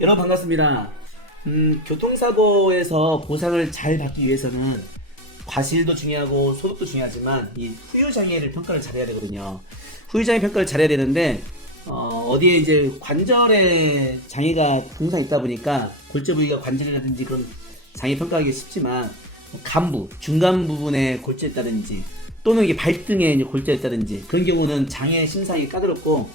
여러분 반갑습니다. 교통사고에서 보상을 잘 받기 위해서는 과실도 중요하고 소득도 중요하지만 이 후유장애를 평가를 잘해야 되거든요. 후유장애 평가를 잘해야 되는데 어디에 이제 관절에 장애가 항상 있다 보니까 골절 부위가 관절이라든지 그런 장애 평가하기 쉽지만 간부, 중간 부분에 골절했다든지 또는 이게 발등에 이제 골절했다든지 그런 경우는 장애 심사이 까다롭고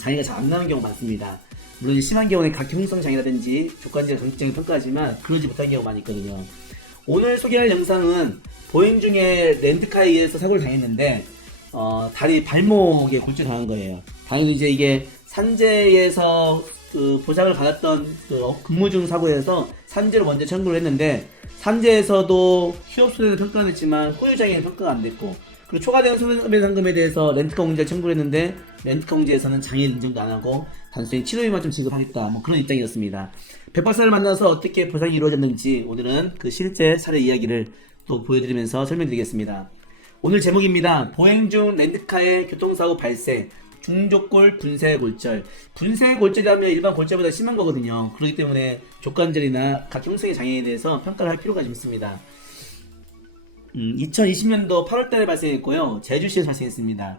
장애가 잘 안 나는 경우가 많습니다. 물론 심한 경우는 각형성 장애라든지 족관절 강직장애 평가하지만 그러지 못한 경우가 많이 있거든요. 오늘 소개할 영상은 보행 중에 렌트카에 의해서 사고를 당했는데 다리 발목에 골절 당한 거예요. 당연히 이제 이게 산재에서 그 보상을 받았던 그 근무 중 사고에서 산재를 먼저 청구를 했는데 산재에서도 휴업손해는 평가는 했지만 후유장애는 평가가 안 됐고 그리고 초과된 손해상금에 대해서 렌트카 공제를 청구를 했는데 렌트카 공제에서는 장애 인정도 안 하고 단순히 치료비만 좀 지급하겠다 뭐 그런 입장이었습니다. 백박사를 만나서 어떻게 보상이 이루어졌는지 오늘은 그 실제 사례 이야기를 또 보여드리면서 설명드리겠습니다. 오늘 제목입니다. 보행 중 렌트카의 교통사고 발생 중족골 분쇄골절. 분쇄골절이라면 일반 골절보다 심한 거거든요. 그렇기 때문에 족관절이나 각형성의 장애에 대해서 평가를 할 필요가 좀 있습니다. 2020년도 8월달에 발생했고요. 제주시에서 발생했습니다.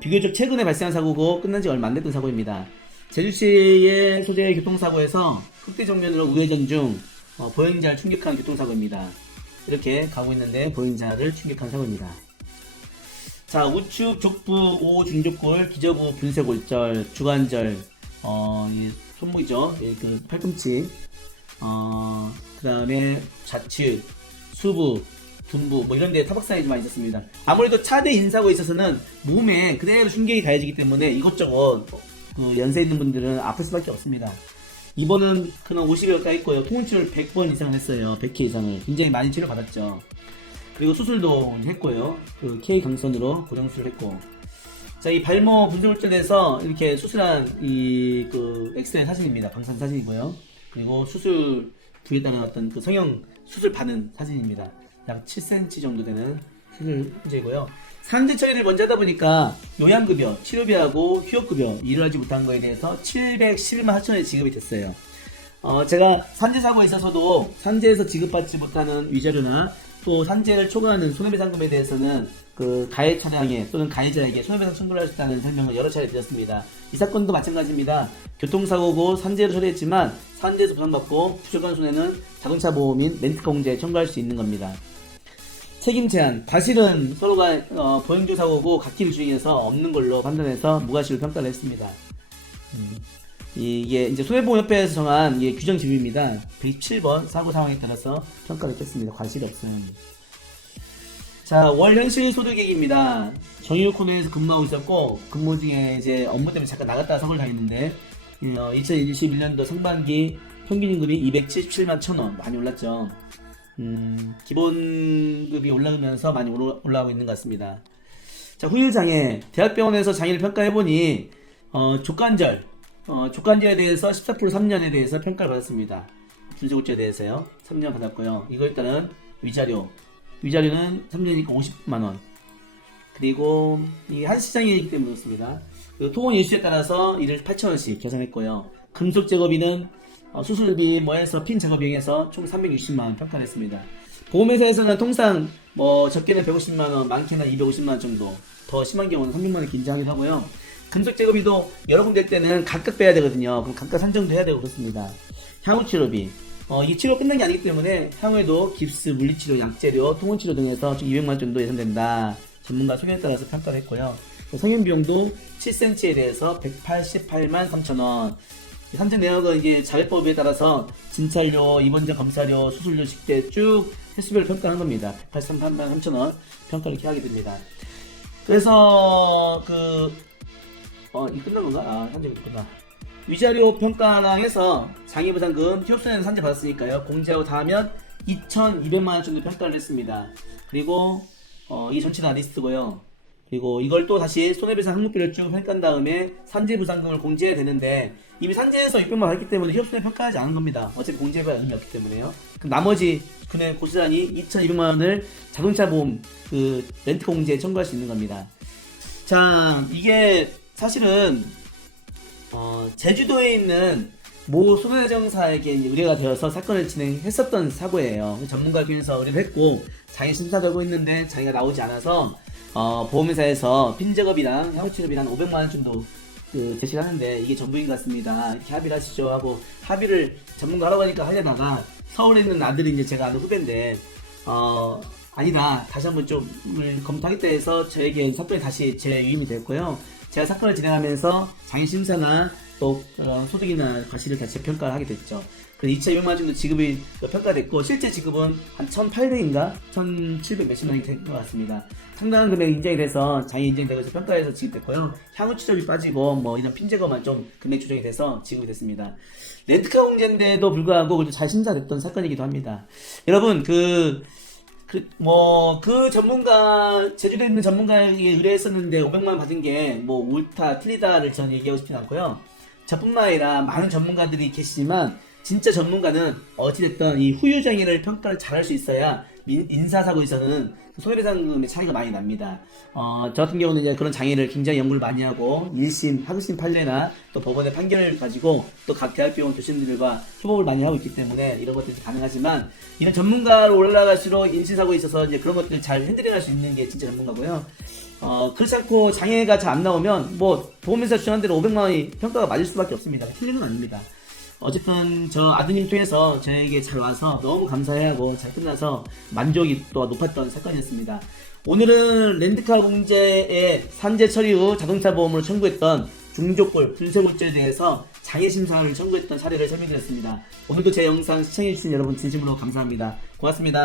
비교적 최근에 발생한 사고고 끝난 지 얼마 안 됐던 사고입니다. 제주시의 소재의 교통사고에서 흑대 정면으로 우회전 중 보행자를 충격한 교통사고입니다. 이렇게 가고 있는데 보행자를 충격한 사고입니다. 자, 우측 족부 5 중족골 기저부 분쇄골절 주관절 이 손목이죠. 그 팔꿈치 그 다음에 좌측 수부 둔부 뭐 이런 데 타박상이 많이 있었습니다. 아무래도 차대 인사고에 있어서는 몸에 그대로 충격이 가해지기 때문에 이것저것 그 연세 있는 분들은 아플 수밖에 없습니다. 입원은 그냥 50여 가까이 있고요. 통원치료를 100번 이상 했어요. 100회 이상을. 굉장히 많이 치료받았죠. 그리고 수술도 했고요. 그 K 강선으로 고정수술을 했고. 자, 이 발목 분쇄골절에서 이렇게 수술한 이 그 엑스레이 사진입니다. 방사선 사진이고요. 그리고 수술 부위에 따른 어떤 그 성형 수술 받은 사진입니다. 약 7cm 정도 되는 수술 후제고요. 산재 처리를 먼저 하다 보니까 요양급여, 치료비하고 휴업급여 일을 하지 못한 거에 대해서 711만 4천원이 지급이 됐어요. 제가 산재 사고에 있어서도 산재에서 지급받지 못하는 위자료나 또 산재를 초과하는 손해배상금에 대해서는 그 가해 차량에 또는 가해자에게 손해배상 청구를 할 수 있다는 설명을 여러 차례 드렸습니다. 이 사건도 마찬가지입니다. 교통사고고 산재를 처리했지만 산재에서 보상받고 부족한 손해는 자동차 보험인 렌트카 공제에 청구할 수 있는 겁니다. 책임 제한, 과실은 서로가 보행 중 사고고 각기 중에서 없는 걸로 판단해서 무과실로 평가를 했습니다. 이게 이제 손해보험협회에서 정한 규정 지부입니다. 117번 사고 상황에 따라서 평가를 했습니다. 과실이 없음. 자, 월 현실 소득액입니다. 정유 코너에서 근무하고 있었고 근무 중에 이제 업무 때문에 잠깐 나갔다가 사고를 당했는데 2021년도 상반기 평균 임금이 277만 1,000원 많이 올랐죠. 기본급이 올라가면서 많이 올라가고 있는 것 같습니다. 자, 후유장애 대학병원에서 장애를 평가해보니 족관절에 대해서 14% 3년에 대해서 평가를 받았습니다. 분쇄골절에 대해서요. 3년 받았고요. 이거 일단은 위자료는 3년이니까 50만원. 그리고 이 한시장애이기 때문에 그렇습니다. 그리고 통원 일수에 따라서 이를 8,000원씩 계산했고요. 금속 제거비는 수술비 해서 핀 작업 비용해서 총 360만원 평가를 했습니다. 보험회사에서는 통상 적게는 150만원, 많게는 250만원 정도, 더 심한 경우는 300만원 긴장하기도 하고요. 금속 제거비도 여러 군데 할 때는 각각 빼야 되거든요. 그럼 각각 산정도 해야 되고 그렇습니다. 향후 치료비, 이 치료 끝난 게 아니기 때문에 향후에도 깁스, 물리치료, 약재료, 통원치료 등에서 총 200만원 정도 예상된다. 전문가 소견에 따라서 평가를 했고요. 성형 비용도 7cm에 대해서 188만 3천원. 산재 내역은 이게 자회법에 따라서 진찰료, 입원전 검사료, 수술료, 식대 쭉 횟수별로 평가하는 겁니다. 183만 3천원 평가를 이렇게 하게 됩니다. 그래서 이 끝난 건가? 산재 끝나. 위자료 평가랑 해서 장애보상금, 휴업손해는 산재 받았으니까요. 공제하고 다 하면 2,200만원 정도 평가를 했습니다. 그리고 이 전체 다 리스트고요. 그리고 이걸 또 다시 손해배상 항목비를 쭉 평가한 다음에 산재보상금을 공제해야 되는데 이미 산재에서 600만 원 했기 때문에 휴업손해 평가하지 않은 겁니다. 어차피 공제해봐야 의미 없기 때문에요. 그럼 나머지 그냥 고스란히 2,200만 원을 자동차 보험 렌트 공제에 청구할 수 있는 겁니다. 자, 이게 사실은 제주도에 있는 모 손해정사에게 의뢰가 되어서 사건을 진행했었던 사고예요. 전문가를 통해서 의뢰를 했고 장애 심사도 하고 있는데 장애가 나오지 않아서 보험회사에서 핀작업이랑 향후치료비랑 500만 원 정도 제시를 하는데 이게 전부인 것 같습니다. 이렇게 합의를 하시죠 하고 합의를 전문가 하라고 하니까 하려다가 서울에 있는 아들이 이제 제가 아는 후배인데 아니다 다시 한번 좀 검토하겠다 해서 저에게 사건이 다시 재유임이 됐고요. 제가 사건을 진행하면서 장애심사나 또 소득이나 과실을 다시 평가를 하게 됐죠. 그래서 2차 200만 원 정도 지급이 평가됐고 실제 지급은 한 1,800인가 1,700 몇십 원이 된 것 같습니다. 상당한 금액 인정이 돼서 장애 인정되고 평가해서 지급됐고요. 향후 치료비 빠지고 뭐 이런 핀제거만 좀 금액 조정이 돼서 지급이 됐습니다. 렌트카 공제인데도 불구하고 그래도 잘 심사됐던 사건이기도 합니다. 여러분 그 전문가, 제주도에 있는 전문가에게 의뢰했었는데 500만 원 받은 게 뭐 옳다, 틀리다를 저는 얘기하고 싶진 않고요. 저뿐만 아니라 많은 전문가들이 계시지만 진짜 전문가는 어찌됐든 이 후유장애를 평가를 잘할 수 있어야 인사사고에서는 손해배상금의 차이가 많이 납니다. 저 같은 경우는 이제 그런 장애를 굉장히 연구를 많이 하고 1심, 하급심 판례나 또 법원의 판결을 가지고 또 각 대학병원 교수님들과 협업을 많이 하고 있기 때문에 이런 것들이 가능하지만 이런 전문가로 올라갈수록 인신사고에 있어서 이제 그런 것들을 잘 핸들링할 수 있는 게 진짜 전문가고요. 그렇지 않고 장애가 잘 안 나오면 뭐 보험회사 주장한 대로 500만 원이 평가가 맞을 수밖에 없습니다. 틀린 건 아닙니다. 어쨌든 저 아드님 통해서 저에게 잘 와서 너무 감사해하고 잘 끝나서 만족이 또 높았던 사건이었습니다. 오늘은 렌트카 공제의 산재 처리 후 자동차 보험으로 청구했던 중족골, 분쇄골절에 대해서 장애심사를 청구했던 사례를 설명드렸습니다. 오늘도 제 영상 시청해주신 여러분 진심으로 감사합니다. 고맙습니다.